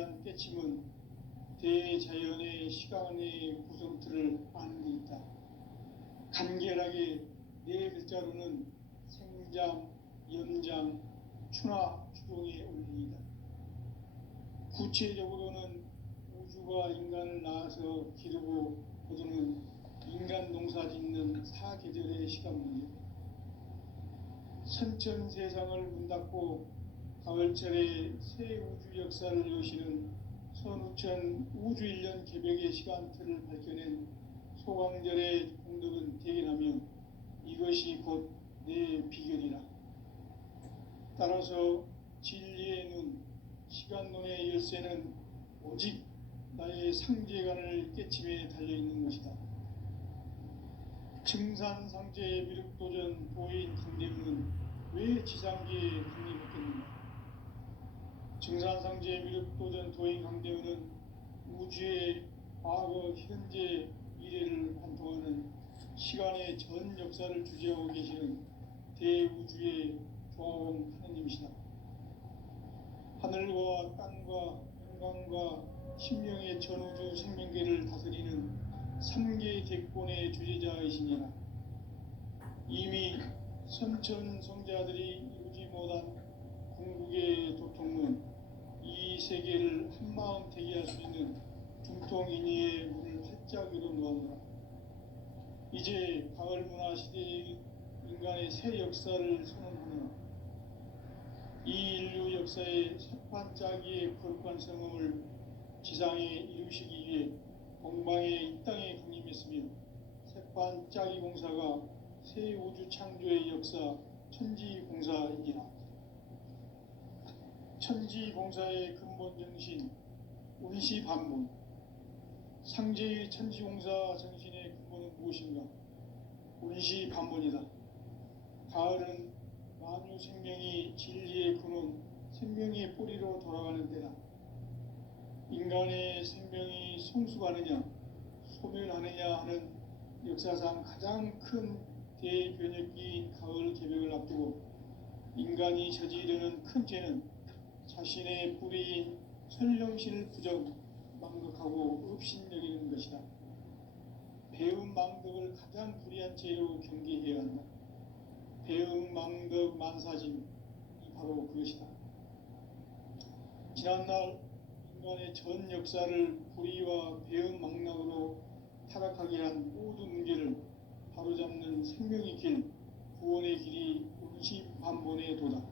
대한 깨침은 대자연의 시간의 구성틀을 아는 데 있다. 간결하게 네 글자로는 생장, 연장, 추나 추동의 원리이다. 구체적으로는 우주가 인간을 낳아서 기르고 거두는 인간 농사 짓는 사계절의 시간문이다. 선천 세상을 문 닫고 가을철에 새 우주 역사를 여시는 선우천 우주일년 개벽의 시간틀을 밝혀낸 소강절의 공덕은 대견하며 이것이 곧 내 비결이라. 따라서 진리의 눈, 시간론의 열쇠는 오직 나의 상제관을 깨침에 달려있는 것이다. 증산상제의 미륵도전 도인 강대문은 왜 지상계에 강림했겠는가? 증산상제의 미륵도전 도인 강대문은 우주의 과거, 현재, 미래를 관통하는 시간의 전 역사를 주재하고 계시는 대우주의 조화원 하느님이시다. 하늘과 땅과 영광과 신명의 전우주 생명계를 다스리는 3개 대권의 주제자이시니라. 이미 선천 성자들이 이루지 못한 궁극의 도통은 이 세계를 한마음 대기할 수 있는 중통인의의 문을 활짝 열어놓았노라. 이제 가을 문화 시대의 인간의 새 역사를 선언하노라. 이 인류 역사의 새반짝이의 거룩한 성음을 지상에 이루시기 위해 공방에 이 땅에 강림했으며 새반짝이 공사가 새 우주 창조의 역사 천지공사이니라. 천지공사의 근본 정신 운시반문. 상제의 천지공사 정신의 근본은 무엇인가? 운시반문이다. 가을은 만유 생명이 진리의 근원, 생명의 뿌리로 돌아가는 때다. 인간의 생명이 성숙하느냐, 소멸하느냐 하는 역사상 가장 큰 대변혁기인 가을 개벽을 앞두고 인간이 저지르는 큰 죄는 자신의 뿌리인 설령신을 망각하고 업신여기는 것이다. 배음 망덕을 가장 불의한 죄로 경계해야 한다. 배음 망덕 만사짐이 바로 그것이다. 지난날 인간의 전 역사를 불의와 배음 망락으로 타락하게 한 모든 문제를 바로잡는 생명의 길, 구원의 길이 운시반본의 도다.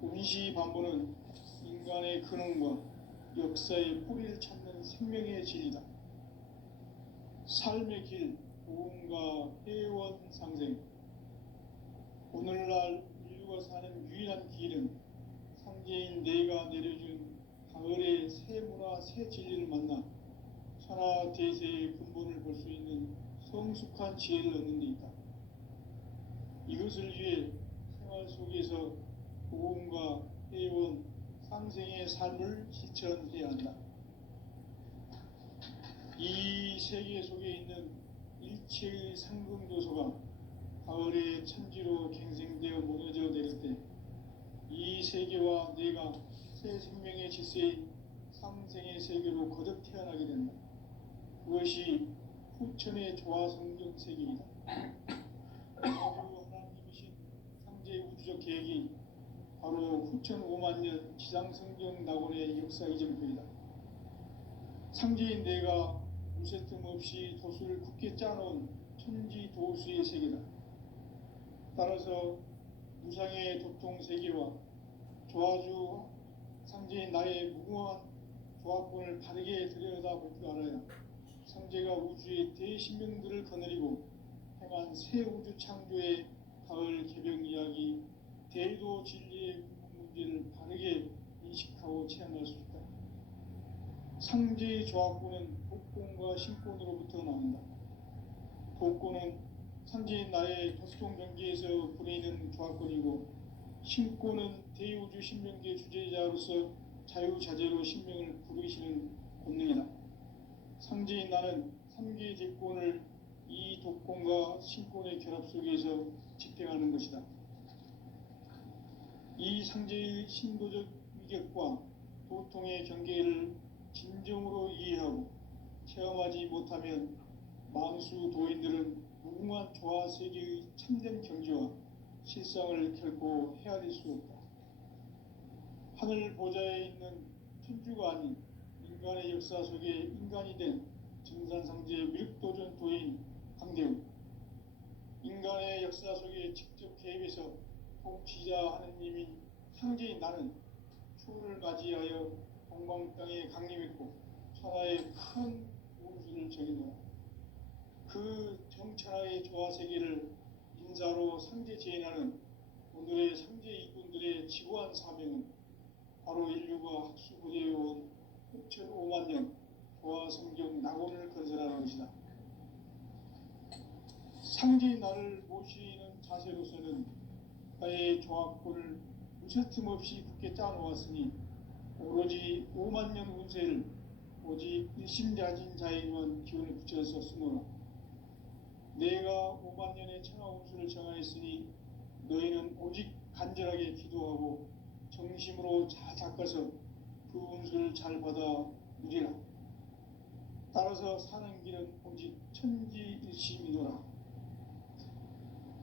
운시반본은 인간의 근원과 역사의 뿌리를 찾는 생명의 진리다. 삶의 길, 보험과 회원 상생. 오늘날 인류가 사는 유일한 길은 상제인 내가 내려준 가을의 새 문화, 새 진리를 만나 천하 대세의 근본을 볼 수 있는 성숙한 지혜를 얻는 데 있다. 이것을 위해 생활 속에서 보험과 회원, 상생의 삶을 실천해야 한다. 이 세계 속에 있는 일체의 상금도소가 가을의 천지로 갱생되어 무너져 내릴 때 이 세계와 내가 새 생명의 질서인 상생의 세계로 거듭 태어나게 된다. 그것이 후천의 조화성경 세계이다. 하나님이신 상제 우주적 계획이 바로 후천 5만년 지상성경 낙원의 역사 이전표이다. 상제인 내가 무쇠 틈 없이 도수를 굳게 짜놓은 천지도수의 세계다. 따라서 무상의 도통세계와 조화주 상제인 나의 무궁한 조합권을 바르게 들여다볼 줄 알아야 상제가 우주의 대신명들을 거느리고 행한 새 우주 창조의 가을 개벽 이야기, 대도 진리의 문제를 바르게 인식하고 체험할 수 있다. 상제의 조합권은 복권과 신권으로부터 나온다. 복권은 상제인 나의 도통 경계에서 부리는 조합권이고, 신권은 대우주 신명계 주제자로서 자유자재로 신명을 부르시는 권능이다. 상제인 나는 3개 대권을 이 독권과 신권의 결합 속에서 집행하는 것이다. 이 상제의 신도적 위격과 고통의 경계를 진정으로 이해하고 체험하지 못하면 만수 도인들은 무궁한 조화 세계의 참된 경지와 실상을 결코 헤아릴 수 없다. 하늘 보좌에 있는 천주가 아닌 인간의 역사 속에 인간이 된 증산상제 미륵도전 도인 강대우, 인간의 역사 속에 직접 개입해서 통치자 하느님인 상제인 나는 추후를 맞이하여 동방 땅에 강림했고 천하의 큰 우주를 정의노라. 그 정천하의 조화세계를 인사로 상제 제인하는 오늘의 상제 이군들의 지구한 사명은 바로 인류가 학수부대해온 6,5만 년 조화성경 낙원을 건설하는 것이다. 상제인 나를 모시는 자세로서는 나의 조화권을 무쇠틈 없이 굳게 짜놓았으니 오로지 5만 년 운세를 오직 일심자진 자에게만 기운을 붙여서 쓰노라. 내가 5만 년의 천하 운수를 정하였으니 너희는 오직 간절하게 기도하고 정심으로 잘 닦아서 그 운수를 잘 받아 누리라. 따라서 사는 길은 오직 천지일심이노라.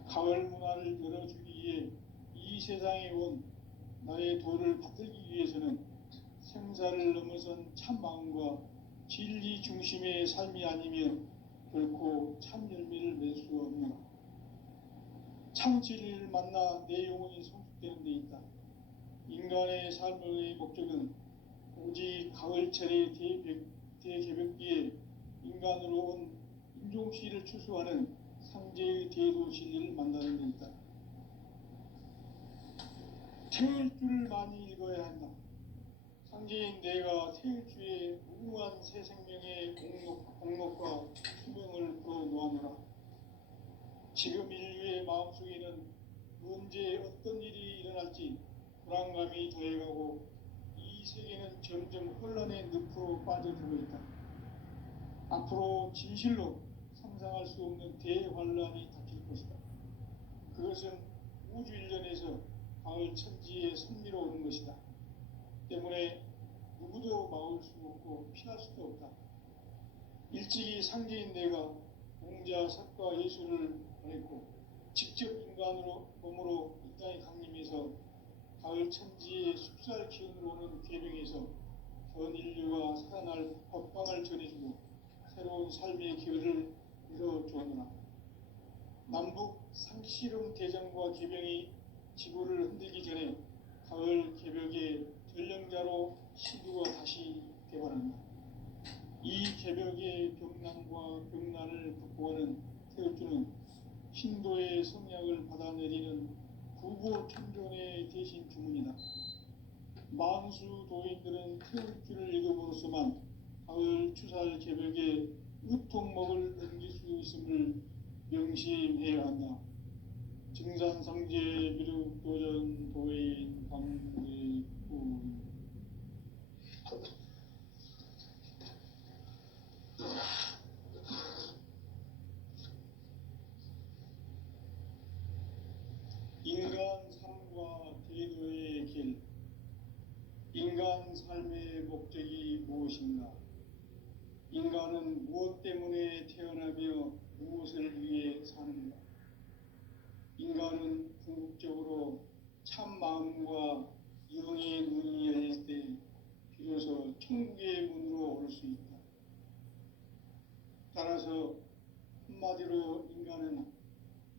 가을 문화를 열어주기 위해 이 세상에 온 나의 도를 받들기 위해서는 생사를 넘어선 참 마음과 진리 중심의 삶이 아니면 결코 참 열매를 맺을 수 없노라. 참 진리를 만나 내 영혼이 성숙되는 데 있다. 인간의 삶의 목적은 오직 가을철의 대개벽기에 인간으로 온 인종시를 추수하는 상제의 대도 진리를 만나는 데 있다. 태일주를 많이 읽어야 한다. 상제인 내가 태일주의 무궁한 새 생명의 공록과 수명을 풀어놓아노라. 지금 인류의 마음속에는 언제 어떤 일이 일어날지 불안감이 더해가고 이 세계는 점점 혼란의 늪으로 빠져들고 있다. 앞으로 진실로 상상할 수 없는 대환란이 닥칠 것이다. 그것은 우주 일련에서 가을 천지의 섭리로 오는 것이다. 때문에 누구도 막을 수 없고 피할 수도 없다. 일찍이 상제인 내가 공자, 석과 예수를 보냈고 직접 인간으로 몸으로 이 땅에 강림해서 가을 천지의 숲살 기운으로 오는 계명에서 전 인류가 살아날 법방을 전해주고 새로운 삶의 기회를 이뤄주었노라. 남북 상씨름 대전과 계병이 지구를 흔들기 전에 가을 개벽의 전령자로 신두가 다시 개발한다. 이 개벽의 병난과 병난을 극복하는 태극주는 신도의 성약을 받아내리는 구보천존의 대신 주문이다. 만수 도인들은 태극주를 읽음으로써만 가을 추살 개벽의 의통목을 넘길 수 있음을 명심해야 한다. 증산상제 미륵도전 도인 강대우. 인간 삶과 대도의 길. 인간 삶의 목적이 무엇인가? 인간은 무엇 때문에 태어나며 무엇을 위해 사는가? 인간은 궁극적으로 참 마음과 영의 눈이 열릴 때 비로소 천국의 문으로 올 수 있다. 따라서 한마디로 인간은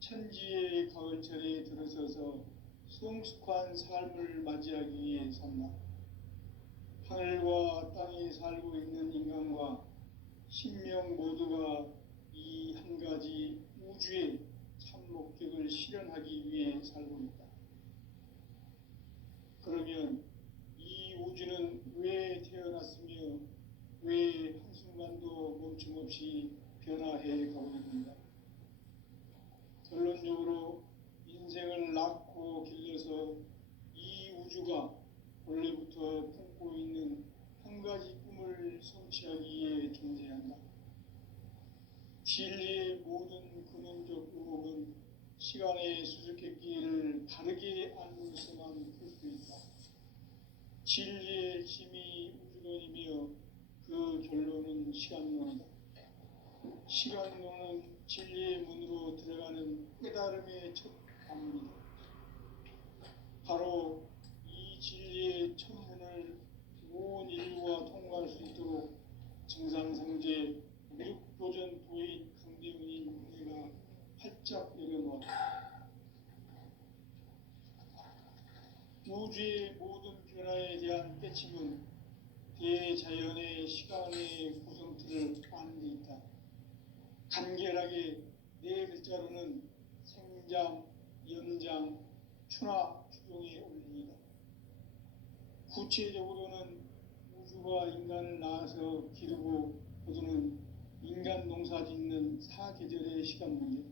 천지의 가을철에 들어서서 성숙한 삶을 맞이하기 위해 산다. 하늘과 땅에 살고 있는 인간과 신명 모두가 이 한 가지 우주의 참 목적을 실현하기 위해 살고 있다. 그러면 이 우주는 왜 태어났으며 왜 한순간도 멈춤없이 변화해 가고 있는가? 결론적으로 인생을 낳고 길러서 이 우주가 원래부터 품고 있는 한 가지 꿈을 성취하기 위해 존재한다. 진리의 모든 근원적 의혹은 시간의 수수께끼를 다르게 알고서만 풀 수 있다. 진리의 힘이 우주론이며 그 결론은 시간론이다. 시간론은 진리의 문으로 들어가는 깨달음의 첫 방문이다. 바로 이 진리의 첫 문을 온 인류가 통과할 수 있도록 정상성제 미륵도전 도인 강대훈인 내가 활짝 열어놓았다. 우주의 모든 변화에 대한 깨침은 대자연의 시간의 구성틀을 아는 데 있다. 간결하게 네 글자로는 생장, 연장, 추나 추종에 올립니다. 구체적으로는 우주가 인간을 낳아서 기르고 거두는 인간 농사 짓는 사계절의 시간 문제,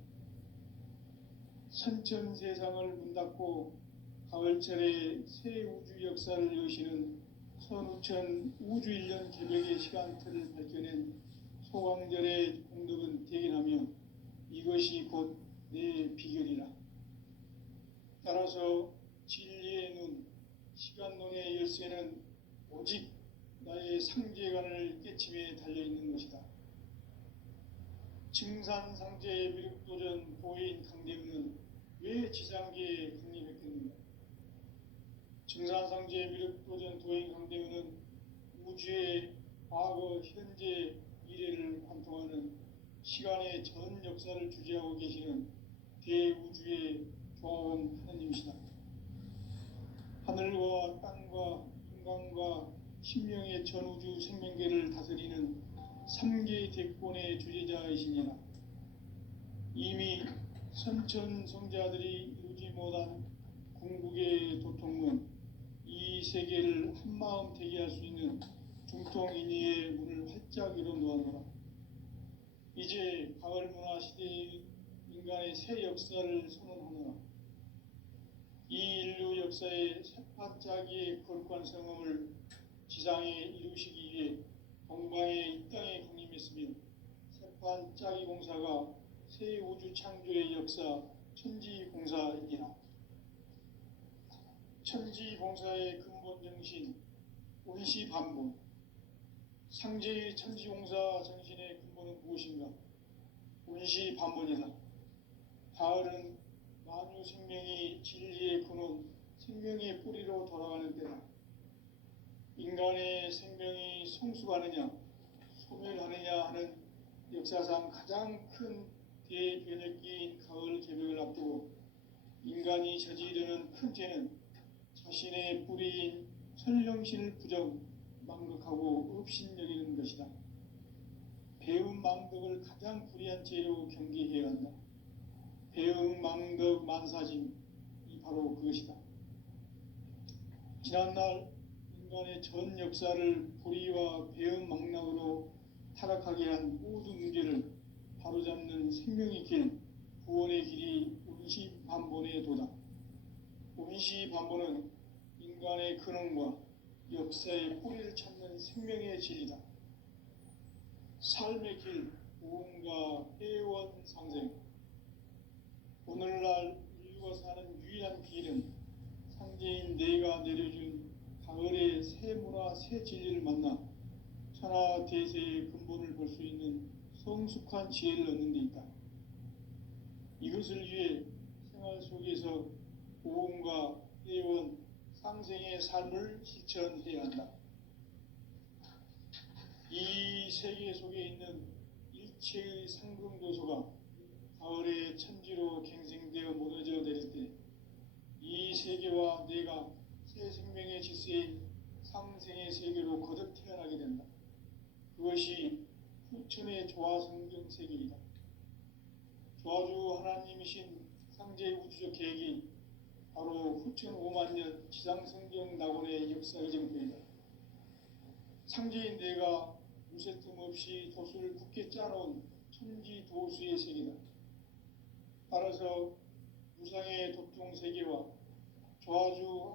선천 세상을 문 닫고 가을철에 새 우주 역사를 여시는 선우천 우주 1년 개벽의 시간틀을 밝혀낸 소강절의 공덕은 대견하며 이것이 곧 내 비결이라. 따라서 진리의 눈, 시간론의 열쇠는 오직 나의 상제관을 깨침에 달려있는 것이다. 증산상제의 미륵도전 도인 강대훈은 왜 지상계에 강림했겠는가? 증산상제의 미륵도전 도인 강대훈은 우주의 과거, 현재, 미래를 관통하는 시간의 전 역사를 주재하고 계시는 대우주의 조화원 하느님이시다. 하늘과 땅과 인간과 신명의 전우주 생명계를 다스리는 3개 대권의 주제자이시니라. 이미 선천성자들이 이루지 못한 궁극의 도통문, 이 세계를 한마음 되게 할 수 있는 중통인의의 문을 활짝 열어놓아노라. 이제 가을문화 시대의 인간의 새 역사를 선언하노라. 이 인류 역사의 새판짜기의 거룩한 성음을 지상에 이루시기 위해 동방의 이 땅에 강림했으며 새판짜기 공사가 새 우주 창조의 역사 천지공사이니라. 천지공사의 근본 정신 원시반복, 상제의 천지공사 정신의 근본은 무엇인가? 원시반복이다. 가을은 만유 생명이 진리의 근원, 생명의 뿌리로 돌아가는 때다. 인간의 생명이 성숙하느냐, 소멸하느냐 하는 역사상 가장 큰 대변혁기인 가을 개벽을 앞두고 인간이 저지르는 큰 죄는 자신의 뿌리인 설령신을 부정, 망극하고 업신여기는 것이다. 배움 망덕을 가장 불의한 죄로 경계해야 한다. 배움 망덕 만사짐이 바로 그것이다. 지난날 인간의 전 역사를 불의와 배움 망락으로 타락하게 한 모든 문제를 바로잡는 생명의 길, 구원의 길이 원시반본의 도다. 원시반본은 인간의 근원과 역사의 뿌리를 찾는 생명의 진리다. 삶의 길, 무언가 회원 상생. 오늘날 인류가 사는 유일한 길은 상제인 내가 내려준 가을의 새 문화, 새 진리를 만나 천하 대세의 근본을 볼 수 있는 성숙한 지혜를 얻는 데 있다. 이것을 위해 생활 속에서 보험과 회원, 상생의 삶을 실천해야 한다. 이 세계 속에 있는 일체의 상승조소가 가을의 천지로 갱생되어 무너져 내릴 때 이 세계와 내가 새 생명의 질서인 상생의 세계로 거듭 태어나게 된다. 그것이 후천의 조화성경 세계이다. 조화주 하나님이신 상제의 우주적 계획이 바로 후천 5만 년 지상성경 낙원의 역사의 정표이다. 상제인 내가 무쇠 틈 없이 돛을 굳게 짜놓은 천지도수의 세계다. 따라서 무상의 도통 세계와 조화주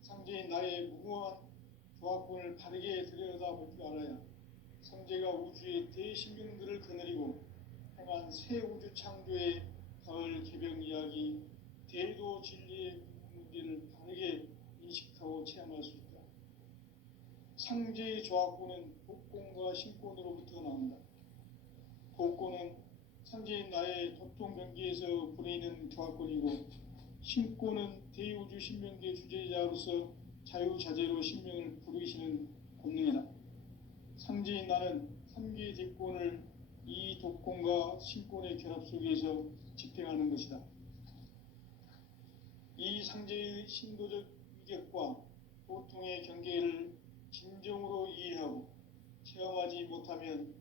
상제인 나의 무모한 조화권을 바르게 들여다볼 줄 알아야 상제가 우주의 대신경들을 거느리고 행한 새 우주 창조의 가을 개벽 이야기, 대도 진리의 문제를 바르게 인식하고 체험할 수 있다. 상제의 조합구는 복권과 신권으로부터 나온다. 복권은 상제인 나의 도통 경기에서 부리는 조합권이고, 신권은 대우주 신명기의 주제자로서 자유자재로 신명을 부르시는 권능이다. 상제인 나는 3개의 대권을 이 독권과 신권의 결합 속에서 집행하는 것이다. 이 상제의 신도적 위격과 보통의 경계를 진정으로 이해하고 체험하지 못하면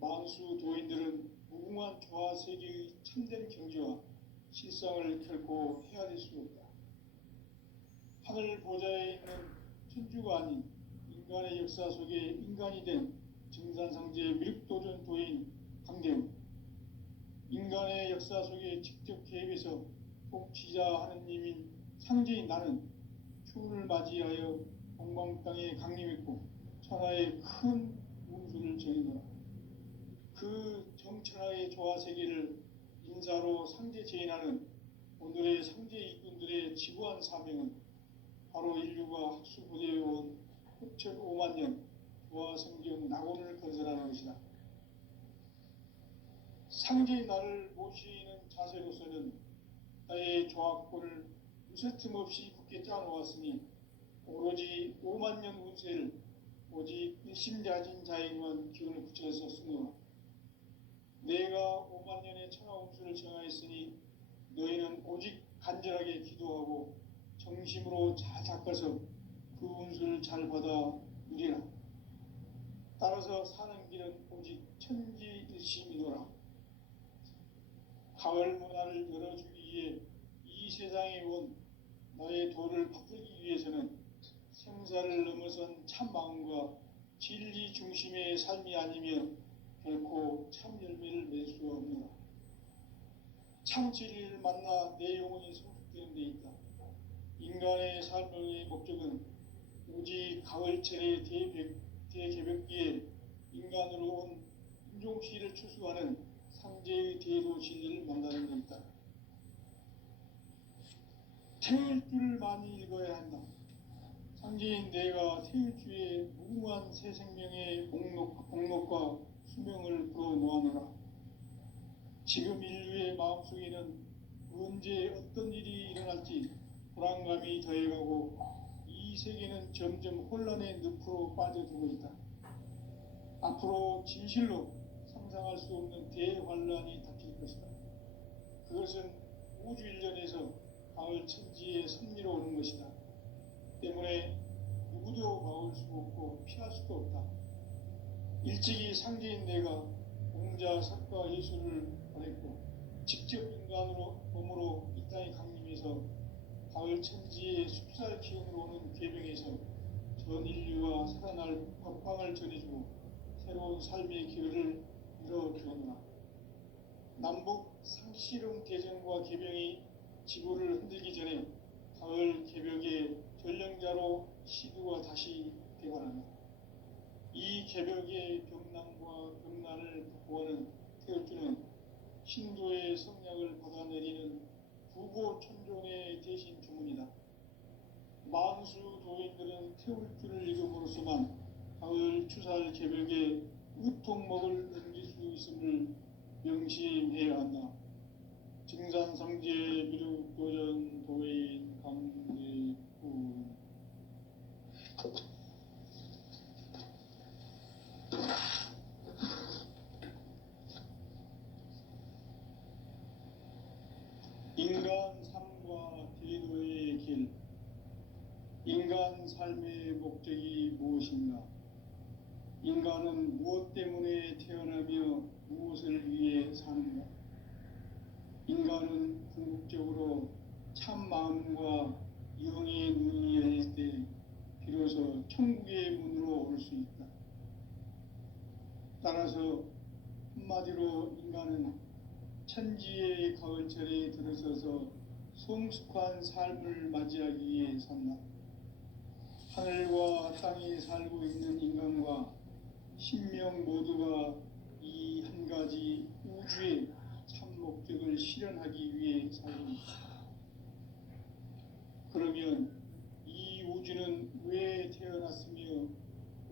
만수 도인들은 무궁한 조화 세계의 참된 경지와 실상을 결코 헤아릴 수 없다. 하늘 보좌에 있는 천주가 아닌 인간의 역사 속에 인간이 된 증산상제의 미륵도전 도인 강대우, 인간의 역사 속에 직접 개입해서 통치자 하느님인 상제인 나는 추운을 맞이하여 동방 땅에 강림했고 천하의 큰 운수를 정해노라. 그 정천하의 조화 세계를 인사로 상제 제인하는 오늘의 상제 일꾼들의 지구한 사명은 바로 인류가 학수고대해온 6,5만 년 조화 성경 낙원을 건설하는 것이다. 상제의 나를 모시는 자세로서는 나의 조합권을 무쇠틈 없이 굳게 짜놓았으니 오로지 5만 년 운세를 오직 일심자진 자에게만 기운을 붙여서 쓰노라. 내가 5만 년의 천하 운수를 정하였으니 너희는 오직 간절하게 기도하고 정심으로 잘 닦아서 그 운수를 잘 받아 누리라. 따라서 사는 길은 오직 천지일심이노라. 가을 문화를 열어주기 위해 이 세상에 온 너의 도를 받들기 위해서는 생사를 넘어선 참 마음과 진리 중심의 삶이 아니면 결코 참 열매를 맺을 수 없노라. 참 진리를 만나 내 영혼이 성숙되는 데 있다. 인간의 삶의 목적은 오직 가을철의 대개벽기에 인간으로 온 인종시를 추수하는 상제의 대도 진리를 만나는 데 있다. 태일 줄을 많이 읽어야 한다. 상제인 내가 태일주의 무궁한 새 생명의 공록과 수명을 불어놓아노라. 지금 인류의 마음속에는 언제 어떤 일이 일어날지 불안감이 더해가고 이 세계는 점점 혼란의 늪으로 빠져들고 있다. 앞으로 진실로 상상할 수 없는 대환란이 닥칠 것이다. 그것은 우주 일련에서 가을 천지의 섭리로 오는 것이다. 때문에 누구도 막을 수 없고 피할 수도 없다. 일찍이 상제인 내가 공자, 석가, 예수를 보냈고 직접 인간으로 몸으로 이 땅에 강림해서 가을 천지의 숲살 기운으로 오는 계명에서 전 인류와 살아날 법방을 전해주고 새로운 삶의 기회를 이뤄주었노라. 남북 상씨름 대전과 계명이 지구를 흔들기 전에 가을 개벽의 전령자로 시두가 다시 되관한다. 이 개벽의 병난과 병난을 극복하는 태울주는 신도의 성약을 받아내리는 부고천종의 대신 주문이다. 만수 도인들은 태울주를 읽음으로써만 가을 추살 개벽의 우통목을 넘길 수 있음을 명심해야 한다. 증산상제 미륵도전 도인 강대훈. 인간 삶과 대도의 길. 인간 삶의 목적이 무엇인가? 인간은 무엇 때문에 태어나며 무엇을 위해 사는가? 인간은 궁극적으로 참 마음과 영의 눈이 열릴 때 비로소 천국의 문으로 올 수 있다. 따라서 한마디로 인간은 천지의 가을철에 들어서서 성숙한 삶을 맞이하기 위해 산다. 하늘과 땅에 살고 있는 인간과 신명 모두가 이 한 가지 우주의 참 목적을 실현하기 위해 살고 있다. 그러면 이 우주는 왜 태어났으며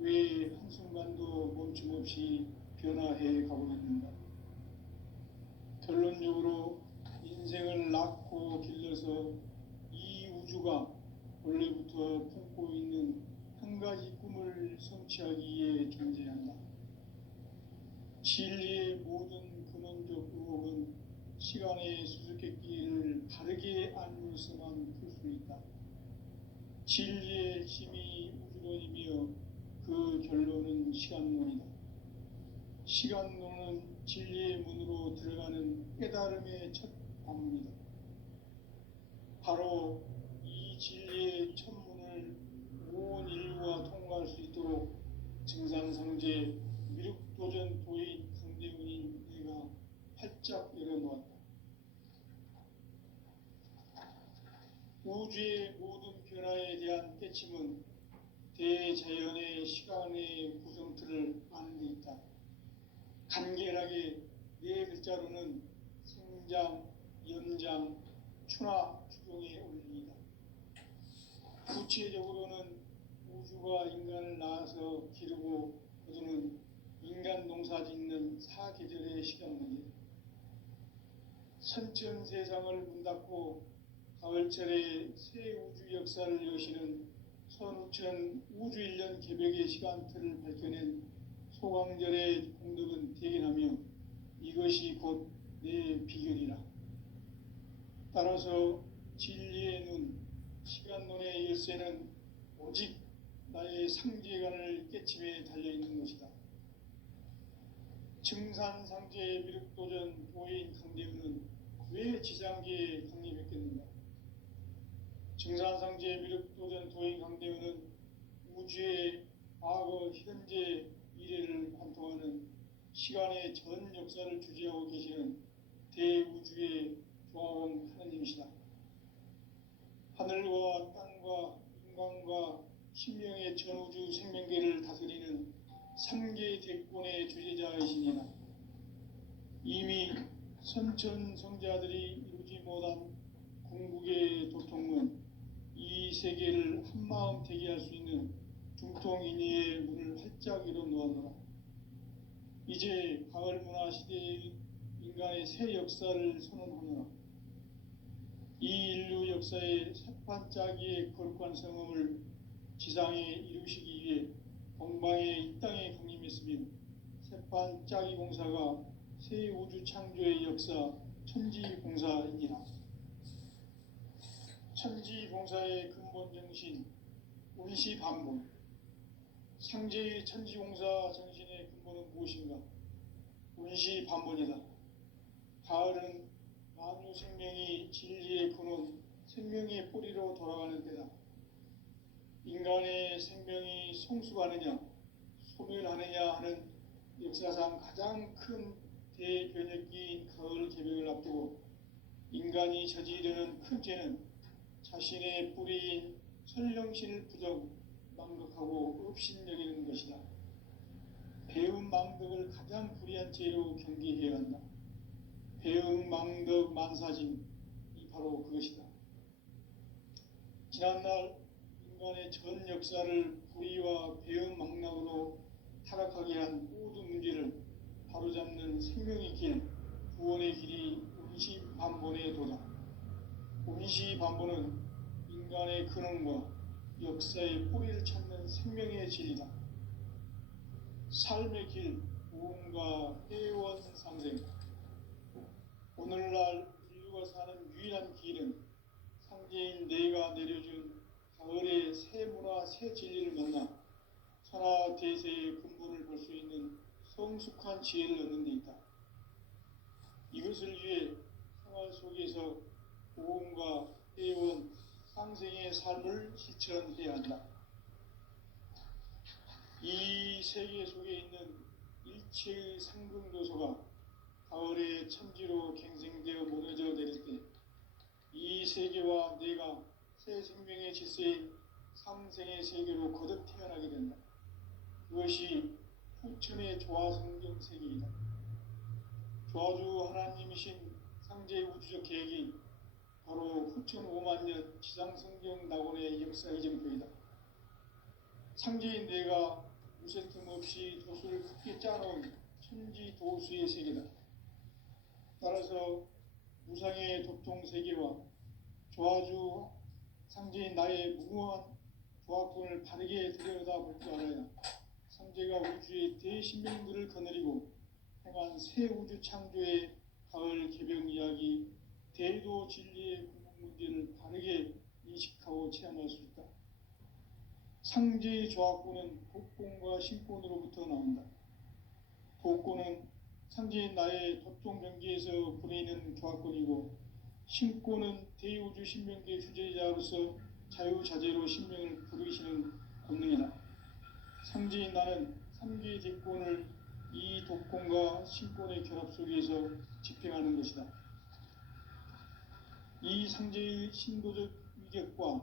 왜 한순간도 멈춤없이 변화해 가고 있는가? 결론적으로 인생을 낳고 길러서 이 우주가 원래부터 품고 있는 한 가지 꿈을 성취하기 위해 존재한다. 진리의 모든 근원적 의혹은 시간의 수수께끼를 바르게 알면서만 풀 수 있다. 진리의 힘이 우주론이며 그 결론은 시간론이다. 시간론은 진리의 문으로 들어가는 깨달음의 첫 관문이다. 바로 이 진리의 첫 문을 온 인류가 통과할 수 있도록 증산상제 미륵도전 도인 강대훈인 내가 활짝 열어놓았다. 우주의 모든 변화에 대한 깨침은 대자연의 시간의 구성틀을 아는 데 있다. 간결하게 네 글자로는 생장, 연장, 추나 추종의 원리이다. 구체적으로는 우주가 인간을 낳아서 기르고 거두는 인간 농사 짓는 사계절의 시간문이다. 선천 세상을 문 닫고 가을철에 새 우주 역사를 여시는 선우천 우주 1년 개벽의 시간틀을 밝혀낸 소강절의 공덕은 대견하며 이것이 곧 내 비결이라. 따라서 진리의 눈, 시간론의 열쇠는 오직 나의 상제관을 깨침에 달려있는 것이다. 증산상제의 미륵도전 도인 강대훈은 왜 지상계에 강림했겠는가? 증산상제의 미륵도전 도인 강대훈은 우주의 과거, 현재, 미래를 관통하는 시간의 전 역사를 주재하고 계시는 대우주의 조화원 하나님이시다. 하늘과 땅과 인간과 신명의 전우주 생명계를 다스리는 3개 대권의 주재자이시니라. 이미 선천성자들이 이루지 못한 궁극의 도통은 이 세계를 한마음 되게 할 수 있는 중통인의의 문을 활짝 열어놓았노라. 이제 가을문화 시대의 인간의 새 역사를 선언하노라. 이 인류 역사의 새판짜기의 거룩한 성음을 지상에 이루시기 위해 동방의 이 땅에 강림했으며 새판짜기 공사가 새 우주 창조의 역사 천지공사이니라. 천지공사의 근본 정신 운시반본. 상제의 천지공사 정신의 근본은 무엇인가? 운시반본이다. 가을은 만유 생명이 진리의 근원, 생명의 뿌리로 돌아가는 때다. 인간의 생명이 성숙하느냐, 소멸하느냐 하는 역사상 가장 큰 대변혁기인 가을 개벽을 앞두고 인간이 저지르는 큰 죄는 자신의 뿌리인 설령신을 부정, 망덕하고 업신여기는 것이다. 배움 망덕을 가장 불의한 죄로 경계해야 한다. 배움 망덕 만사진이 바로 그것이다. 지난날 인간의 전 역사를 불의와 배움 망락으로 타락하게 한 모든 문제를 바로잡는 생명의 길, 구원의 길이 운시반본의 도다. 운시반본은 인간의 근원과 역사의 뿌리를 찾는 생명의 진리다. 삶의 길, 구원과 회원 상생. 오늘날 인류가 사는 유일한 길은 상제인 내가 내려준 가을의 새 문화, 새 진리를 만나 천하 대세의 근본을 볼 수 있는 성숙한 지혜를 얻는 데 있다. 이것을 위해 생활 속에서 구원과 회원, 상생의 삶을 실천해야 한다. 이 세계 속에 있는 일체의 상승요소가 가을의 천지로 갱생되어 무너져 내릴 때 이 세계와 내가 새 생명의 질서인 상생의 세계로 거듭 태어나게 된다. 그것이 후천의 조화성경 세계이다. 조화주 하나님이신 상제의 우주적 계획이 바로 후천 5만년 지상성경 낙원의 역사 이정표이다. 상제인 내가 무쇠 틈 없이 돛을 굳게 짜놓은 천지 도수의 세계다. 따라서 무상의 도통 세계와 조화주 상제인 나의 무궁한 조합권을 바르게 들여다볼 줄 알아야 상제가 우주의 대신명들을 거느리고 행한 새 우주 창조의 가을 개병 이야기, 대도 진리의 궁극 문제를 바르게 인식하고 체험할 수 있다. 상제의 조합권은 독권과 신권으로부터 나온다. 독권은 상제인 나의 도통 경계에서 부리는 조합권이고, 신권은 대우주 신명계 주제자로서 자유자재로 신명을 부르시는 권능이다. 상제인 나는 3개의 대권을 이 독권과 신권의 결합 속에서 집행하는 것이다. 이 상제의 신도적 위격과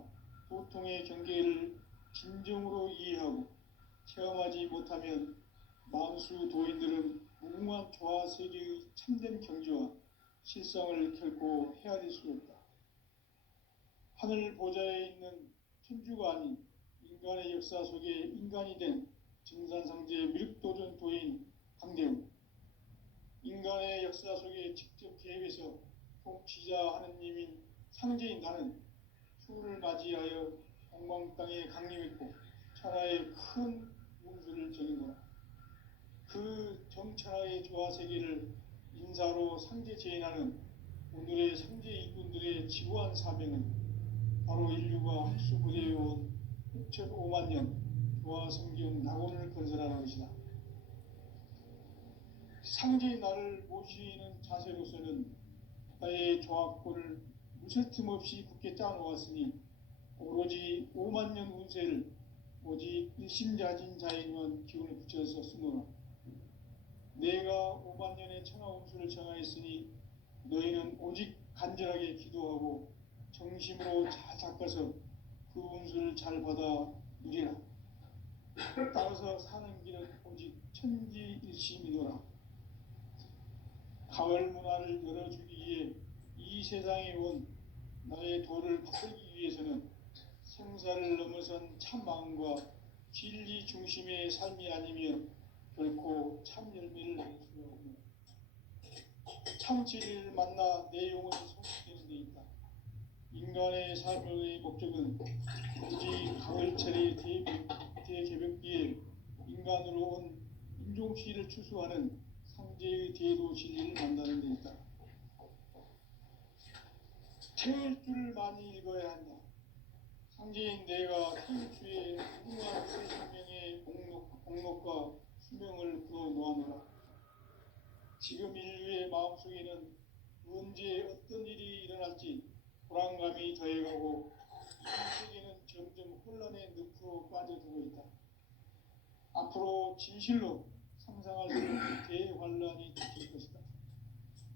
도통의 경계를 진정으로 이해하고 체험하지 못하면 만수 도인들은 무궁한 조화 세계의 참된 경지와 실상을 결코 헤아릴 수 없다. 하늘 보좌에 있는 천주가 아닌 인간의 역사 속에 인간이 된 증산상제의 미륵도전 도인 강대우, 인간의 역사 속에 직접 개입해서 통치자 하느님인 상제인 나는 추후를 맞이하여 동방 땅에 강림했고 천하의 큰 용수를 정인거라. 그 정천하의 조화 세계를 인사로 상제 제인하는 오늘의 상제 일꾼들의 지구한 사명은 바로 인류가 흡수 부대해온 6,500만 년 조화 성경 낙원을 건설하는 것이다. 상제의 나를 모시는 자세로서는 나의 조합권을 무쇠틈 없이 굳게 짜놓았으니 오로지 5만 년 운세를 오직 일심자진 자에게만 기운을 붙여서 쓰노라. 내가 5만 년의 천하 운수를 정하였으니 너희는 오직 간절하게 기도하고 정심으로 잘 닦아서 그 운수를 잘 받아 누리라. 따라서 사는 길은 오직 천지일심이노라. 가을 문화를 열어주기 위해 이 세상에 온 나의 도를 바꾸기 위해서는 생사를 넘어선 참 마음과 진리 중심의 삶이 아니면 결코 참 열매를 낼 수 없는 참 진리를 만나 내 영혼이 성취되는 데 있다. 인간의 삶의 목적은 오직 가을철의 대개벽기에 인간으로 온 인종시를 추수하는 상제의 대도 진리를 만나는 데 있다. 태울 줄을 많이 읽어야 한다. 상제인 내가 태울주의 무궁한 새 생명의 공록과 수명을 풀어 놓아노라. 지금 인류의 마음속에는 언제 어떤 일이 일어날지 불안감이 더해가고 이 세계는 점점 혼란의 늪으로 빠져들고 있다. 앞으로 진실로 상상할 수 없는 대환란이 닥칠 것이다.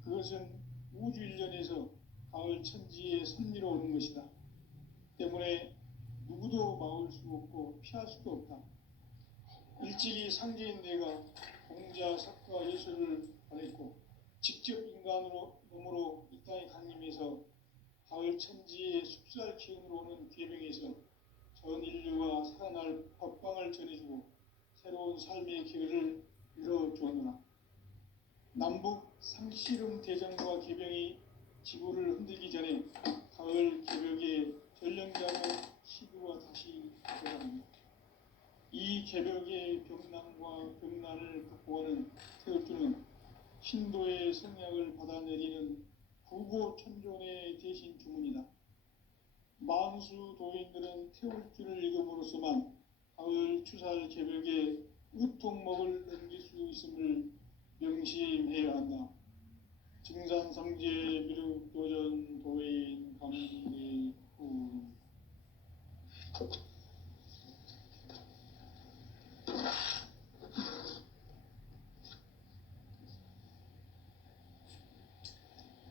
그것은 우주 일련에서 가을 천지의 섭리로 오는 것이다. 때문에 누구도 막을 수 없고 피할 수도 없다. 일찍이 상제인 내가 공자, 석가, 예술을 발했고 직접 인간으로 몸으로 이 땅에 강림해서 가을 천지의 숲살 기운으로 오는 계명에서 전 인류가 살아날 법방을 전해주고 새로운 삶의 기회를 열어주었노라. 남북 상씨름 대전과 계병이 지구를 흔들기 전에 가을 개벽의 전령자로 시구가 다시 들어갑니다. 이 개벽의 병난과 병난을 극복하는 태극주는 신도의 성약을 받아내리는 구고천존의 대신 주문이다. 만수 도인들은 태울주를 읽음으로써만 가을 추살 개벽의 우통목을 넘길 수 있음을 명심해야 한다. 증산상제 미륵도전 도인 강대후.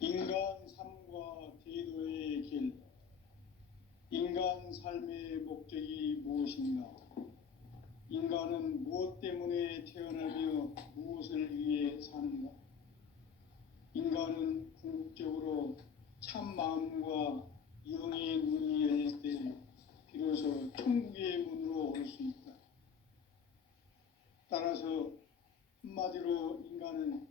인간 삶과 대도의 길. 인간 삶의 목적이 무엇인가? 인간은 무엇 때문에 태어나며 무엇을 위해 사는가? 인간은 궁극적으로 참 마음과 영의 눈이 열릴 때 비로소 천국의 문으로 올 수 있다. 따라서 한마디로 인간은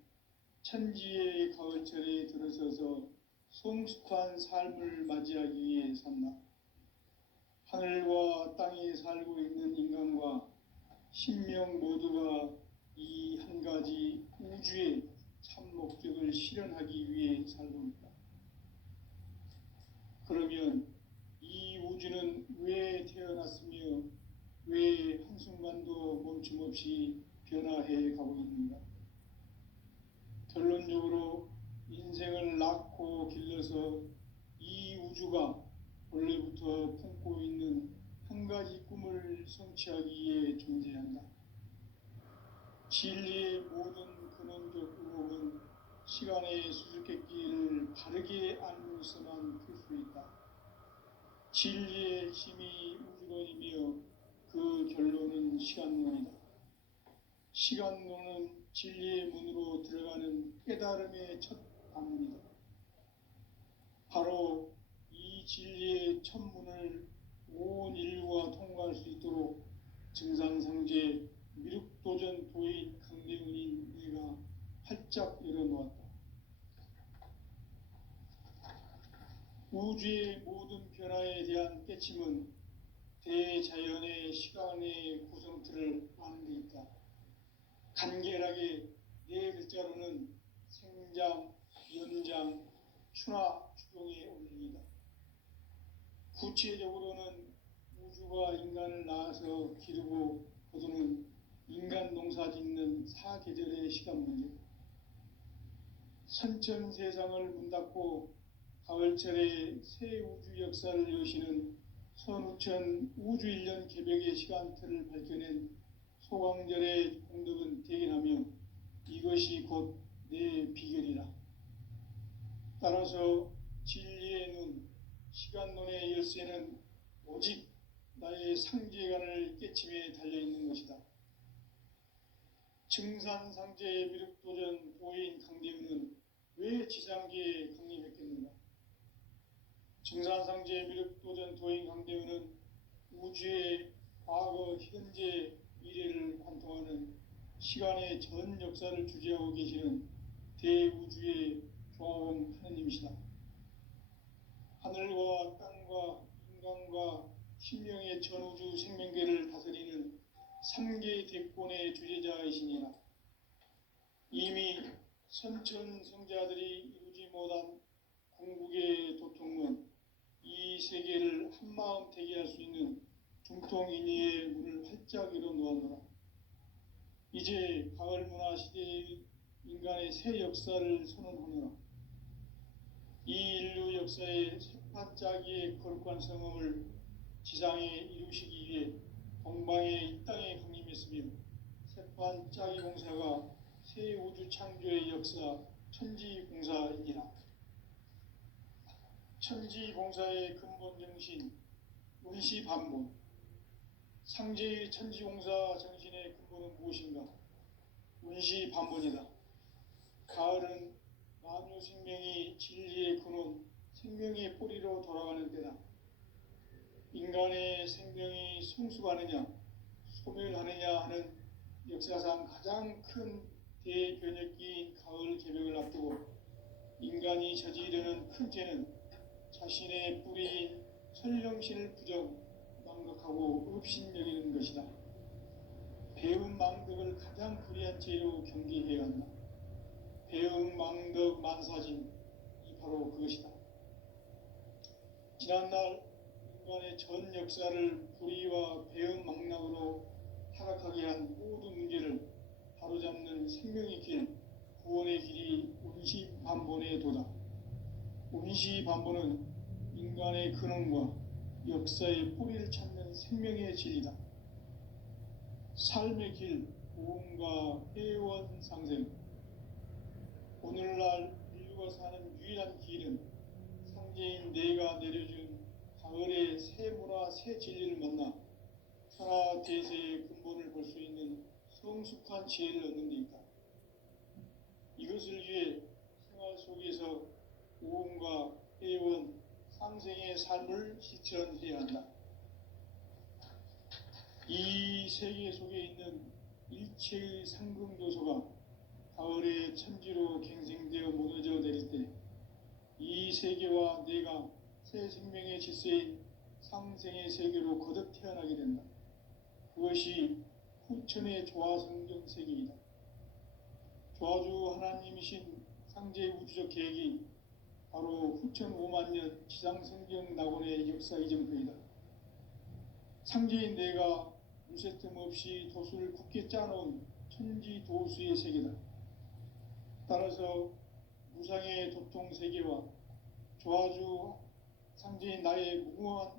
천지의 가을철에 들어서서 성숙한 삶을 맞이하기 위해 산다. 하늘과 땅에 살고 있는 인간과 신명 모두가 이 한 가지 우주의 참 목적을 실현하기 위해 살고 있다. 그러면 이 우주는 왜 태어났으며 왜 한순간도 멈춤없이 변화해 가고 있는가? 결론적으로 인생을 낳고 길러서 이 우주가 원래부터 품고 있는 한 가지 꿈을 성취하기 위해 존재한다. 진리의 모든 근원적 의혹은 시간의 수수께끼를 바르게 알고 있어만 풀 수 있다. 진리의 힘이 우주론이며 그 결론은 시간론이다. 시간론은 진리의 문으로 들어가는 깨달음의 첫 방문이다. 바로 이 진리의 첫 문을 온 인류가 통과할 수 있도록 증산상제 미륵도전 도인 강대훈인 내가 활짝 열어놓았다. 우주의 모든 변화에 대한 깨침은 대자연의 시간의 구성틀을 아는 데 있다. 간결하게 네 글자로는 생장, 연장, 추나 추동의 원리이다. 구체적으로는 우주가 인간을 낳아서 기르고 거두는 인간 농사 짓는 사계절의 시간 문제, 선천 세상을 문 닫고 가을철에 새 우주 역사를 여시는 선우천 우주일년 개벽의 시간틀을 밝혀낸 소강절의 공덕은 대견하며 이것이 곧 내 비결이라. 따라서 진리의 눈, 시간론의 열쇠는 오직 나의 상제관을 깨침에 달려있는 것이다. 증산상제의 미륵도전 도인 강대훈은 왜 지상계에 강림했겠는가? 증산상제의 미륵도전 도인 강대훈은 우주의 과거, 현재, 미래를 관통하는 시간의 전 역사를 주재하고 계시는 대우주의 조화원 하느님이시다. 하늘과 땅과 인간과 신명의 전우주 생명계를 다스리는 3개 대권의 주제자이시니라. 이미 선천 성자들이 이루지 못한 궁극의 도통은 이 세계를 한마음 되게 할 수 있는 중통인의의 문을 활짝 열어놓았노라. 이제 가을 문화 시대의 인간의 새 역사를 선언하노라. 이 인류 역사의 새판짜기의 거룩한 성음을 지상에 이루시기 위해 동방의 이 땅에 강림했으며 새판짜기 공사가 새 우주 창조의 역사 천지공사이니라. 천지공사의 근본 정신 운시반본, 상제의 천지공사 정신의 근본은 무엇인가? 운시반본이다. 가을은 만유 생명이 진리의 근원, 생명의 뿌리로 돌아가는 때다. 인간의 생명이 성숙하느냐, 소멸하느냐 하는 역사상 가장 큰 대변혁기인 가을 개벽을 앞두고 인간이 저지르는 큰 죄는 자신의 뿌리인 설령신을 부정, 망각하고 업신여기는 것이다. 배움 망덕을 가장 불의한 죄로 경계해야 한다. 배움 망덕 만사진, 이 바로 그것이다. 지난날 인간의 전 역사를 불의와 배움 망락으로 타락하게 한 모든 문제를 바로잡는 생명의 길, 구원의 길이 운시반본의 도다. 운시반본은 인간의 근원과 역사의 뿌리를 찾는 생명의 진리다. 삶의 길, 고음과 회원 상생. 오늘날 인류가 사는 유일한 길은 상제인 내가 내려준 가을의 새 문화, 새 진리를 만나 천하 대세의 근본을 볼 수 있는 성숙한 지혜를 얻는 데 있다. 이것을 위해 생활 속에서 고음과 회원, 상생의 삶을 실천해야 한다. 이 세계 속에 있는 일체의 상금조소가 가을의 천지로 갱생되어 무너져 내릴 때 이 세계와 내가 새 생명의 질서인 상생의 세계로 거듭 태어나게 된다. 그것이 후천의 조화성경 세계이다. 조화주 하나님이신 상제의 우주적 계획이 바로 후천 5만 년 지상성경 낙원의 역사 이정표이다. 상제인 내가 무쇠틈 없이 도수를 굳게 짜놓은 천지 도수의 세계다. 따라서 무상의 도통 세계와 조화주 상제인 나의 무궁한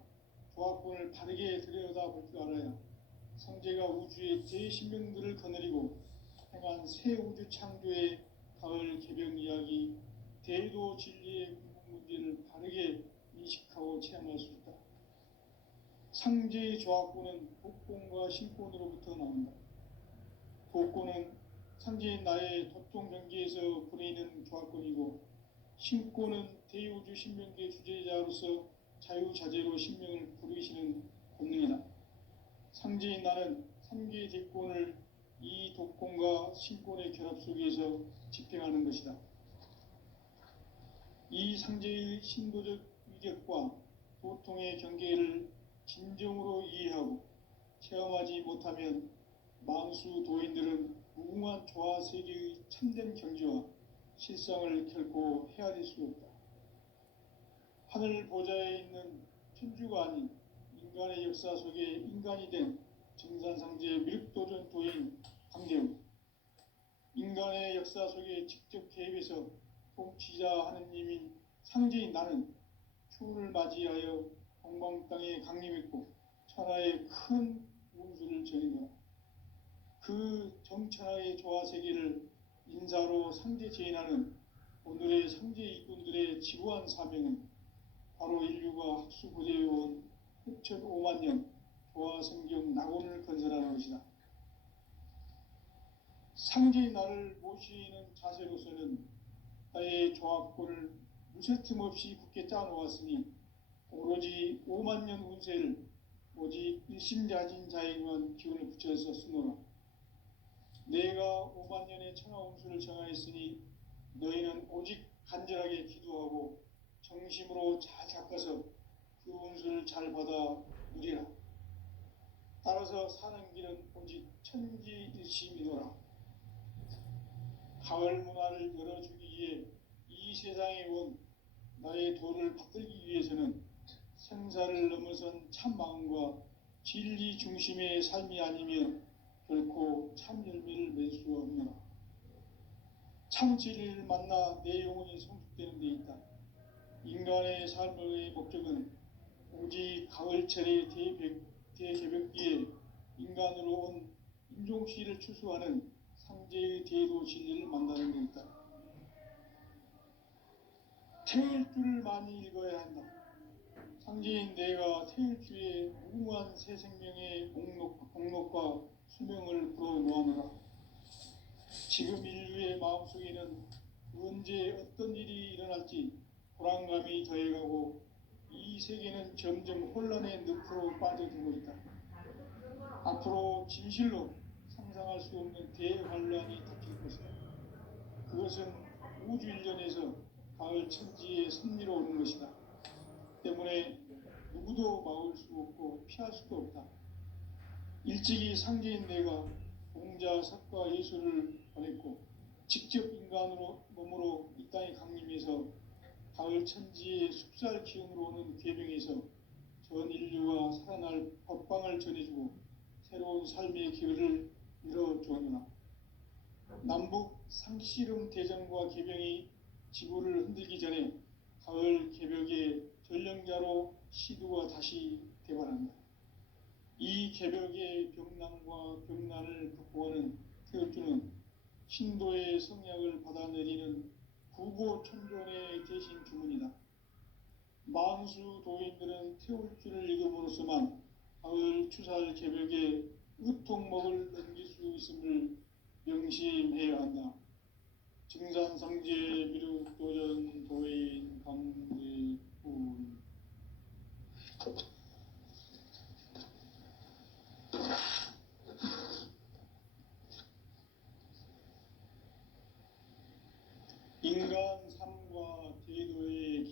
조화권을 바르게 들여다볼 줄 알아야 상제가 우주의 제10명들을 거느리고 행한 새 우주 창조의 가을 개변 이야기, 대도 진리의 궁극 문제를 바르게 인식하고 체험할 수 있다. 상제의 조화권은 독권과 신권으로부터 나온다. 독권은 상제인 나의 도통 경계에서 부리는 조화권이고, 신권은 대우주 신명계 주제자로서 자유자재로 신명을 부르시는 권능이다. 상제인 나는 3개의 대권을 이 독권과 신권의 결합 속에서 집행하는 것이다. 이 상제의 신도적 위격과 도통의 경계를 진정으로 이해하고 체험하지 못하면 만수 도인들은 무궁한 조화 세계의 참된 경지와 실상을 결코 헤아릴 수 없다. 하늘 보좌에 있는 천주가 아닌 인간의 역사 속에 인간이 된 정산상제의 미륵도전 도인 강대우, 인간의 역사 속에 직접 개입해서 통치자 하느님인 상제인 나는 추운을 맞이하여 동방 땅에 강림했고 천하의 큰 운수를 전인다. 그 정천하의 조화 세계를 인사로 상제 제인하는 오늘의 상제 일꾼들의 지구한 사명은 바로 인류가 학수고대해온 후천 5만 년 조화 성경 낙원을 건설하는 것이다. 상제의 나를 모시는 자세로서는 나의 조합권을 무쇠틈 없이 굳게 짜놓았으니 오로지 5만 년 운세를 오직 일심자진 자에게만 기운을 붙여서 쓰노라. 내가 5만 년의 천하 운수를 정하였으니 너희는 오직 간절하게 기도하고 정심으로 잘 닦아서 그 운수를 잘 받아 누리라. 따라서 사는 길은 오직 천지일심이노라. 가을 문화를 열어주기 위해 이 세상에 온 나의 도를 받들기 위해서는 생사를 넘어선 참 마음과 진리 중심의 삶이 아니면 결코 참 열매를 맺을 수 없노라. 참 진리를 만나 내 영혼이 성숙되는 데 있다. 인간의 삶의 목적은 오직 가을철의 대개벽기에 인간으로 온 인종씨를 추수하는 상제의 대도 진리를 만나는 데 있다. 태일주를 많이 읽어야 한다. 상제인 내가 태일주의 무궁한 새 생명의 공록과 수명을 불어놓아노라. 지금 인류의 마음속에는 언제 어떤 일이 일어날지 불안감이 더해가고 이 세계는 점점 혼란의 늪으로 빠져들고 있다. 앞으로 진실로 상상할 수 없는 대환란이 닥칠 것이다. 그것은 우주 일전에서 가을 천지의 섭리로 오는 것이다. 때문에 누구도 막을 수 없고 피할 수도 없다. 일찍이 상제인 내가 공자, 석가, 예수를 보냈고 직접 인간으로 몸으로 이 땅에 강림해서 가을 천지의 숲살 기운으로 오는 궤병에서 전 인류가 살아날 법방을 전해주고 새로운 삶의 기회를 열어주었노라. 남북 상씨름 대전과 개병이 지구를 흔들기 전에 가을 개벽의 전령자로 시두가 다시 개발한다. 이 개벽의 병난과 병난을 극복하는 태울주는 신도의 성약을 받아내리는 구고천존의 대신 주문이다. 만수 도인들은 태울주를 읽음으로써만 가을 추살 개벽에 의통목을 넘길 수 있음을 명심해야 한다. 증산상제 미륵도전 도인 강대훈. 인간 삶과